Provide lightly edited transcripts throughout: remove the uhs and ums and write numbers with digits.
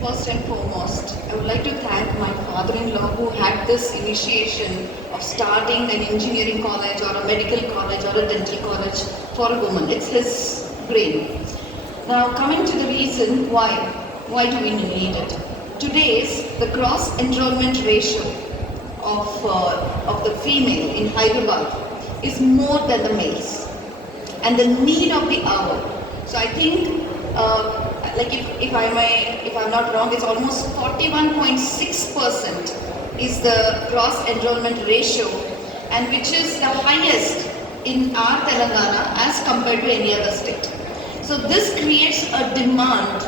First and foremost, I would like to thank my father-in-law who had this initiation of starting an engineering college or a medical college or a dental college for a woman. It's his brain. Now coming to the reason why do we need it? Today's the gross enrollment ratio of the female in Hyderabad is more than the males, and the need of the hour. So I think like if I'm not wrong, it's almost 41.6% is the gross enrollment ratio, and which is the highest in our Telangana as compared to any other state. So this creates a demand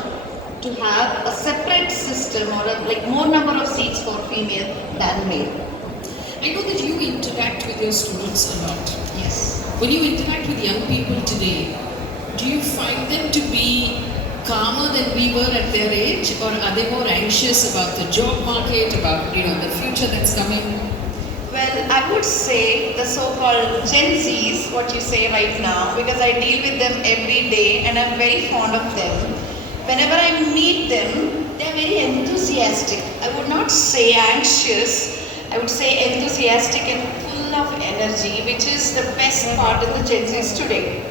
to have a separate system or like more number of seats for female than male. I know that you interact with your students a lot. Yes. When you interact with young people today, do you find them to be calmer than we were at their age, or are they more anxious about the job market, about the future that's coming? Well, I would say the so-called Gen Zs, what you say right now, because I deal with them every day and I'm very fond of them. Whenever I meet them, they're very enthusiastic. I would not say anxious, I would say enthusiastic and full of energy, which is the best part of the Gen Zs today.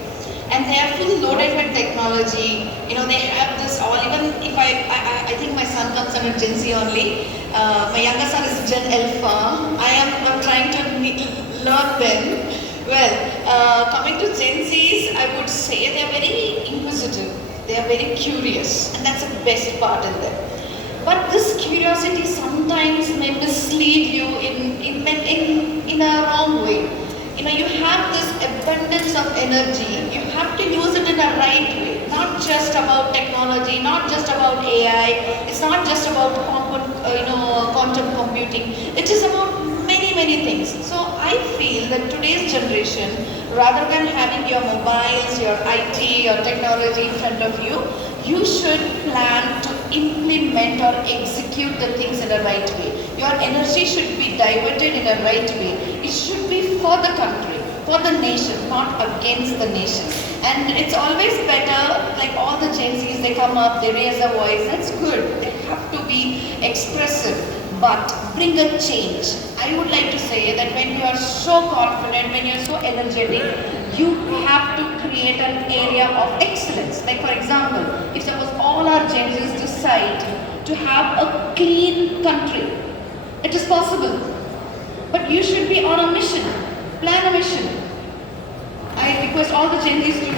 And they are full loaded with technology. They have this all, even if I think my son comes under Gen Z only. My younger son is Gen Alpha. I'm trying to learn them. Well, coming to Gen Zs, I would say they are very inquisitive. They are very curious, and that's the best part in them. But this curiosity sometimes may mislead you in a wrong way. You have this abundance of energy. You have to use it in a right way. Not just about technology, not just about AI. It's not just about quantum computing. It is about many things. So I feel that today's generation, rather than having your mobiles, your IT, your technology in front of you, you should plan to implement or execute the things in a right way. Your energy should be diverted in a right way. It should be for the country, for the nation, not against the nation. And it's always better, like all the Gen Zs, they come up, they raise their voice, that's good. They have to be expressive, but bring a change. I would like to say that when you are so confident, when you are so energetic, you have to create an area of excellence. Like for example, if suppose all our Gen Zs decide to have a clean country, it is possible. But you should be on a mission, plan a mission. I request all the Gen Zs to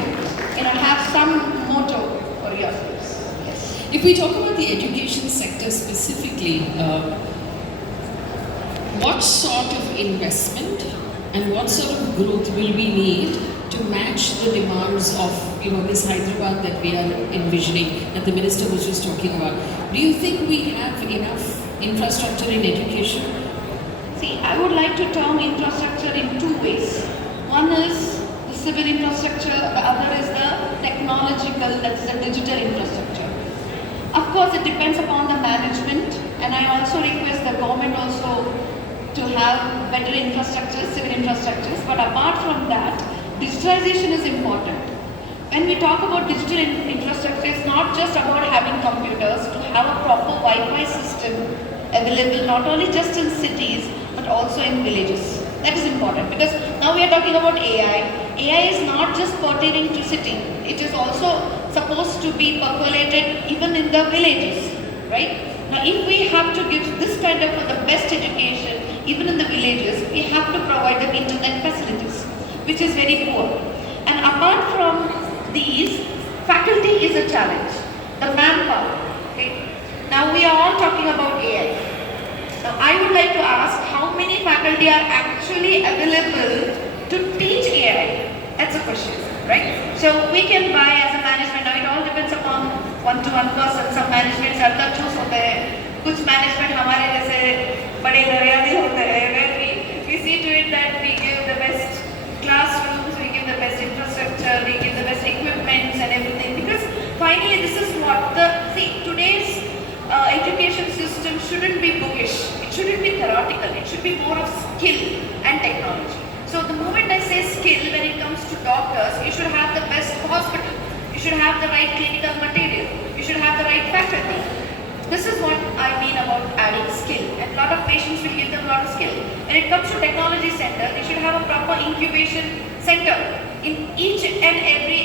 have some motto for yourselves. Yes. If we talk about the education sector specifically, what sort of investment and what sort of growth will we need to match the demands of this Hyderabad that we are envisioning, that the minister was just talking about? Do you think we have enough infrastructure in education? See, I would like to term infrastructure in two ways. One is the civil infrastructure, the other is the technological, that's the digital infrastructure. Of course, it depends upon the management, and I also request the government also to have better infrastructure, civil infrastructures. But apart from that, digitalization is important. When we talk about digital infrastructure, it's not just about having computers, to have a proper Wi-Fi system available not only just in cities, but also in villages. That is important, because now we are talking about AI. AI is not just pertaining to city. It is also supposed to be percolated even in the villages, right? Now if we have to give this kind of the best education, even in the villages, we have to provide them internet facilities, which is very poor. And apart from these, faculty is a challenge. The manpower. Okay? Now we are all talking about AI. Now I would like to ask how many faculty are actually available to teach AI? That's a question, right? So we can buy as a management. Now it all depends upon one-to-one person. Some managements are choose होते हैं, कुछ management हमारे जैसे बड़े दरियादी होते हैं. Where we see to it that we give the best classrooms, we give the best infrastructure, we give the best equipments and everything. Because finally, this is what today's education system shouldn't be bookish. It shouldn't be theoretical. It should be more of skill and technology. So the moment I say skill, when it comes to doctors, you should have the best hospital. You should have the right clinical material. You should have the right faculty. The when it comes to technology center, they should have a proper incubation center in each and every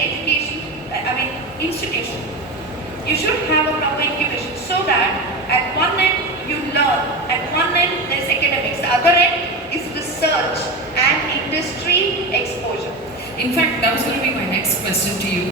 institution. You should have a proper incubation so that at one end you learn, at one end there's academics, the other end is research and industry exposure. In fact, that was going to be my next question to you.